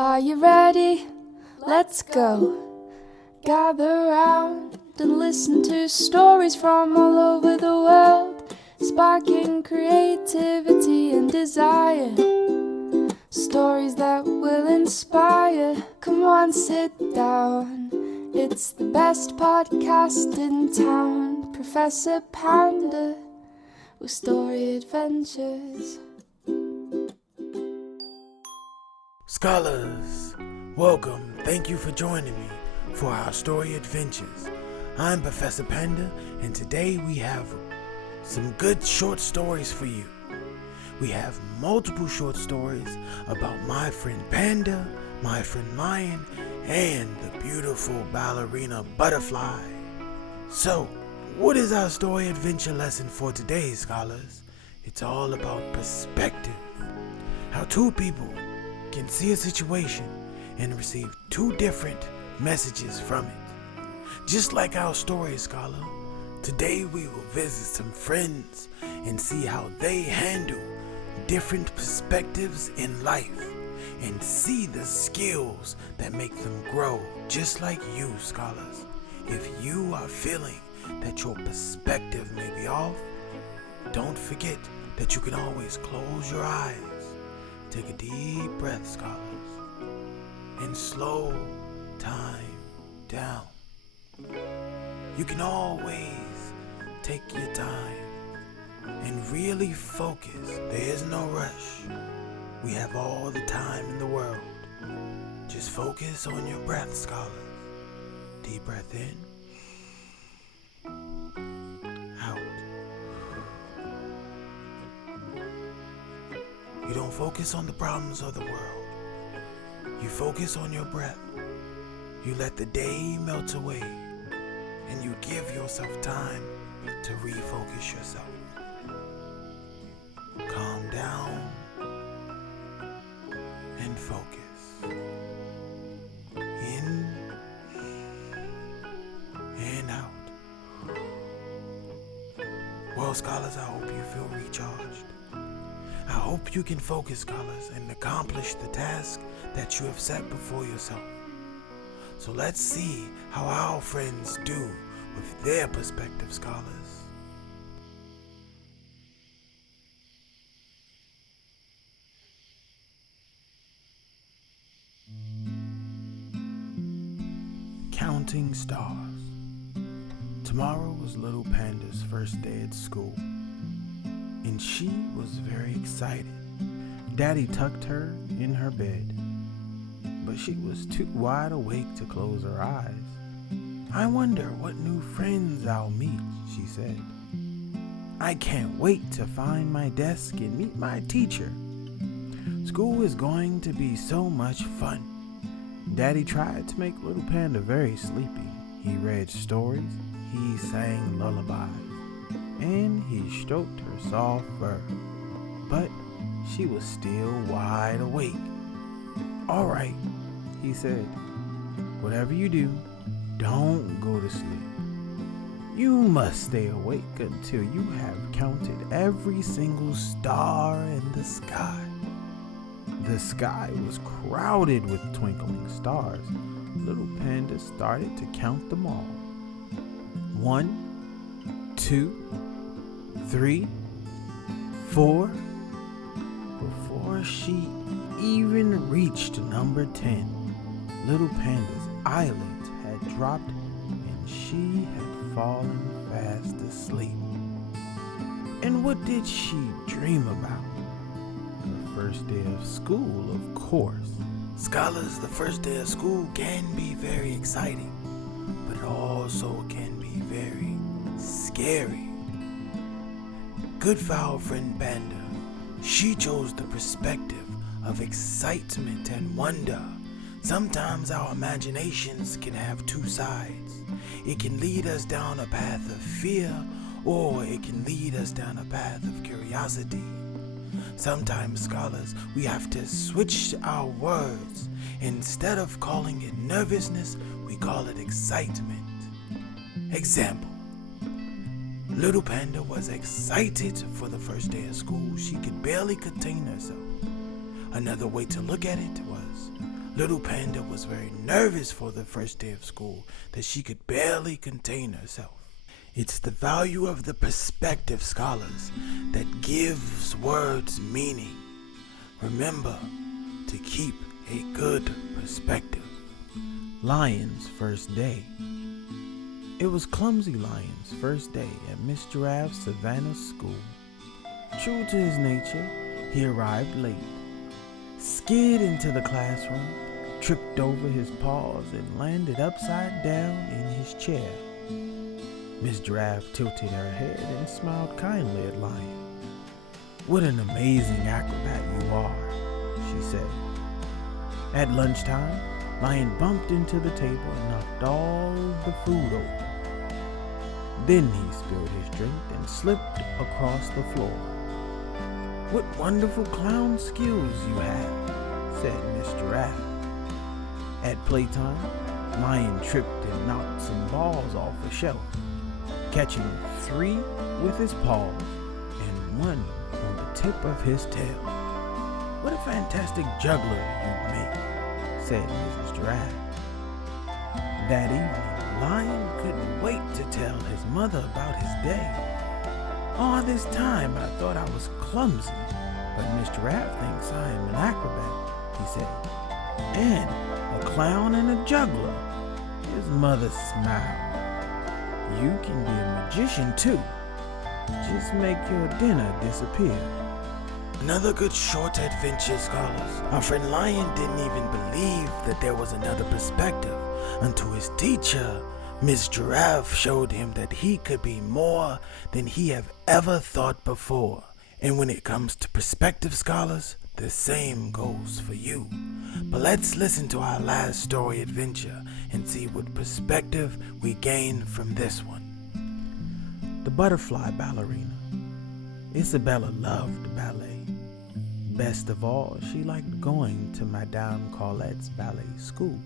Are you ready? Let's go. Gather round and listen to stories from all over the world, sparking creativity and desire. Stories that will inspire. Come on, sit down. It's the best podcast in town. Professor Panda with story adventures. Scholars, welcome. Thank you for joining me for our story adventures. I'm Professor Panda, and today we have some good short stories for you. We have multiple short stories about my friend Panda, my friend Lion, and the beautiful ballerina butterfly. So, what is our story adventure lesson for today, scholars? It's all about perspective. How two people can see a situation and receive two different messages from it. Just like our story, scholar, today we will visit some friends and see how they handle different perspectives in life and see the skills that make them grow, just like you, scholars. If you are feeling that your perspective may be off, don't forget that you can always close your eyes. Take a deep breath, scholars, and slow time down. You can always take your time and really focus. There is no rush. We have all the time in the world. Just focus on your breath, scholars. Deep breath in, out. You don't focus on the problems of the world. You focus on your breath. You let the day melt away, and you give yourself time to refocus yourself. Calm down and focus. In and out. Well, scholars, I hope you feel recharged. I hope you can focus, scholars, and accomplish the task that you have set before yourself. So let's see how our friends do with their perspective, scholars. Counting stars. Tomorrow was little Panda's first day at school, and she was very excited. Daddy tucked her in her bed, but she was too wide awake to close her eyes. I wonder what new friends I'll meet, she said. I can't wait to find my desk and meet my teacher. School is going to be so much fun. Daddy tried to make little Panda very sleepy. He read stories, he sang lullabies, and he stroked her soft fur. But she was still wide awake. All right, he said. Whatever you do, don't go to sleep. You must stay awake until you have counted every single star in the sky. The sky was crowded with twinkling stars. Little Panda started to count them all. 1, 2, 3, 4. Before she even reached number 10, little Panda's eyelids had dropped and she had fallen fast asleep. And what did she dream about? The first day of school, of course. Scholars, the first day of school can be very exciting, but it also can be very scary. Good for our friend Panda. She chose the perspective of excitement and wonder. Sometimes our imaginations can have two sides. It can lead us down a path of fear, or it can lead us down a path of curiosity. Sometimes, scholars, we have to switch our words. Instead of calling it nervousness, we call it excitement. Example. Little Panda was excited for the first day of school. She could barely contain herself. Another way to look at it was, Little Panda was very nervous for the first day of school that she could barely contain herself. It's the value of the perspective, scholars, that gives words meaning. Remember to keep a good perspective. Lion's first day. It was Clumsy Lion's first day at Miss Giraffe's Savannah school. True to his nature, he arrived late, skid into the classroom, tripped over his paws, and landed upside down in his chair. Miss Giraffe tilted her head and smiled kindly at Lion. "What an amazing acrobat you are," she said. At lunchtime, Lion bumped into the table and knocked all the food over. Then he spilled his drink and slipped across the floor. "What wonderful clown skills you have," said Miss Giraffe. At playtime, Lion tripped and knocked some balls off a shelf, catching 3 with his paws and 1 on the tip of his tail. "What a fantastic juggler you'd make," said Mrs. Giraffe. That evening, Lion couldn't wait to tell his mother about his day. "All this time I thought I was clumsy, but Miss Giraffe thinks I am an acrobat," he said, "and a clown and a juggler." His mother smiled. "You can be a magician too. Just make your dinner disappear." Another good short adventure, scholars. Our friend Lion didn't even believe that there was another perspective until his teacher, Miss Giraffe, showed him that he could be more than he have ever thought before. And when it comes to perspective, scholars, the same goes for you. But let's listen to our last story adventure and see what perspective we gain from this one. The Butterfly Ballerina. Isabella loved ballet. Best of all, she liked going to Madame Collette's ballet school.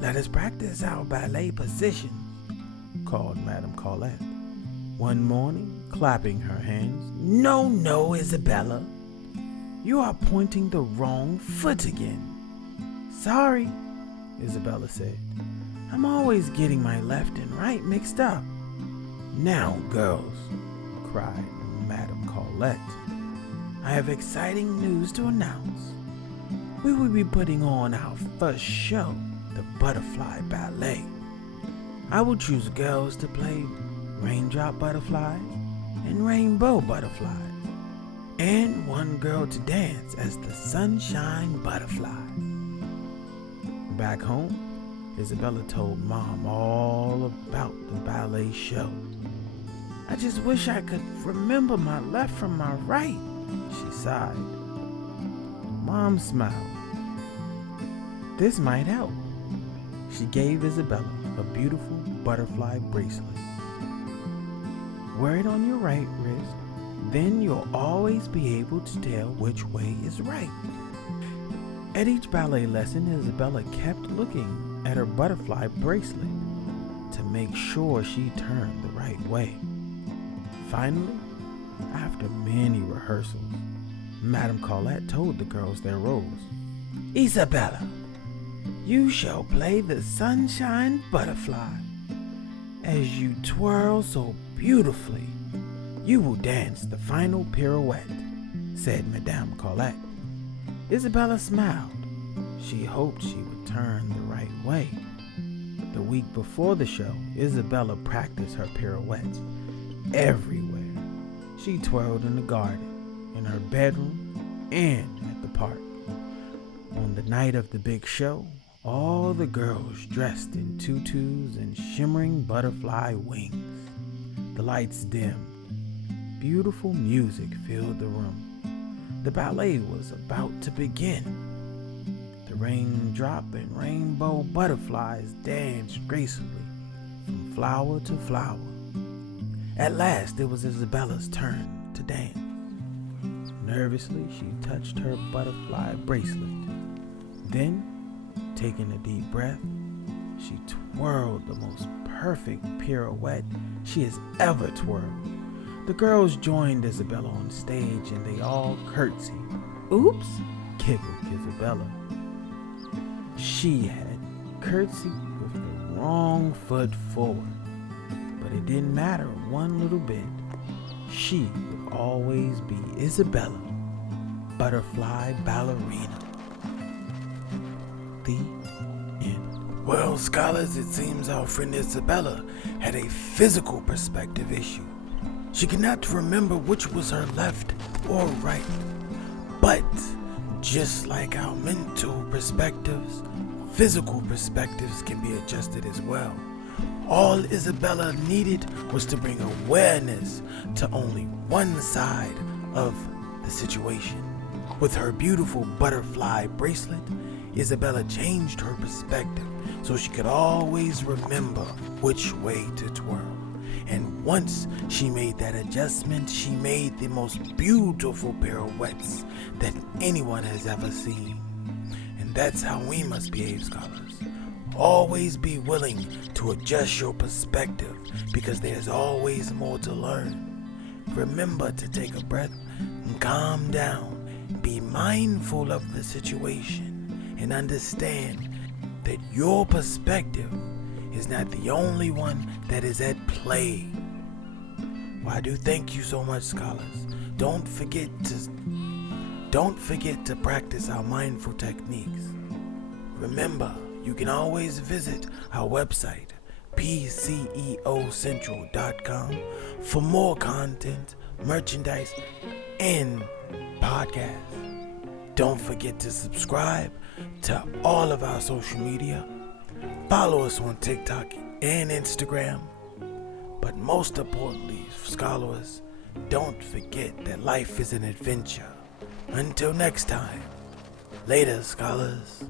"Let us practice our ballet positions," called Madame Colette. One morning, clapping her hands, No, Isabella. You are pointing the wrong foot again." "Sorry," Isabella said. "I'm always getting my left and right mixed up." "Now, girls," cried Madame Colette, "I have exciting news to announce. We will be putting on our first show, the Butterfly Ballet. I will choose girls to play raindrop butterflies and rainbow butterflies, and one girl to dance as the sunshine butterfly." Back home, Isabella told Mom all about the ballet show. "I just wish I could remember my left from my right," she sighed. Mom smiled. This might help. She gave Isabella a beautiful butterfly bracelet. "Wear it on your right wrist, then you'll always be able to tell which way is right." At each ballet lesson, Isabella kept looking at her butterfly bracelet to make sure she turned the right way. Finally, after many rehearsals, Madame Colette told the girls their roles. "Isabella, you shall play the sunshine butterfly. As you twirl so beautifully, you will dance the final pirouette," said Madame Colette. Isabella smiled. She hoped she would turn the right way. The week before the show, Isabella practiced her pirouettes everywhere. She twirled in the garden, in her bedroom, and at the park. On the night of the big show, all the girls dressed in tutus and shimmering butterfly wings. The lights dimmed. Beautiful music filled the room. The ballet was about to begin. The raindrop and rainbow butterflies danced gracefully from flower to flower. At last, it was Isabella's turn to dance. Nervously, she touched her butterfly bracelet. Then, taking a deep breath, she twirled the most perfect pirouette she has ever twirled. The girls joined Isabella on stage and they all curtsied. "Oops," giggled Isabella. she had curtsied with the wrong foot forward. But it didn't matter one little bit. She would always be Isabella, butterfly ballerina. The end. Well, scholars, it seems our friend Isabella had a physical perspective issue. She could not remember which was her left or right. But just like our mental perspectives, physical perspectives can be adjusted as well. All Isabella needed was to bring awareness to only one side of the situation. With her beautiful butterfly bracelet, Isabella changed her perspective so she could always remember which way to twirl. And once she made that adjustment, she made the most beautiful pirouettes that anyone has ever seen. And that's how we must behave, scholars. Always be willing to adjust your perspective because there's always more to learn. Remember to take a breath and calm down. Be mindful of the situation and understand that your perspective is not the only one that is at play. Well, I do thank you so much, scholars. Don't forget to practice our mindful techniques. Remember, you can always visit our website, pceocentral.com, for more content, merchandise, and podcasts. Don't forget to subscribe to all of our social media. Follow us on TikTok and Instagram. But most importantly, scholars, don't forget that life is an adventure. Until next time, later, scholars.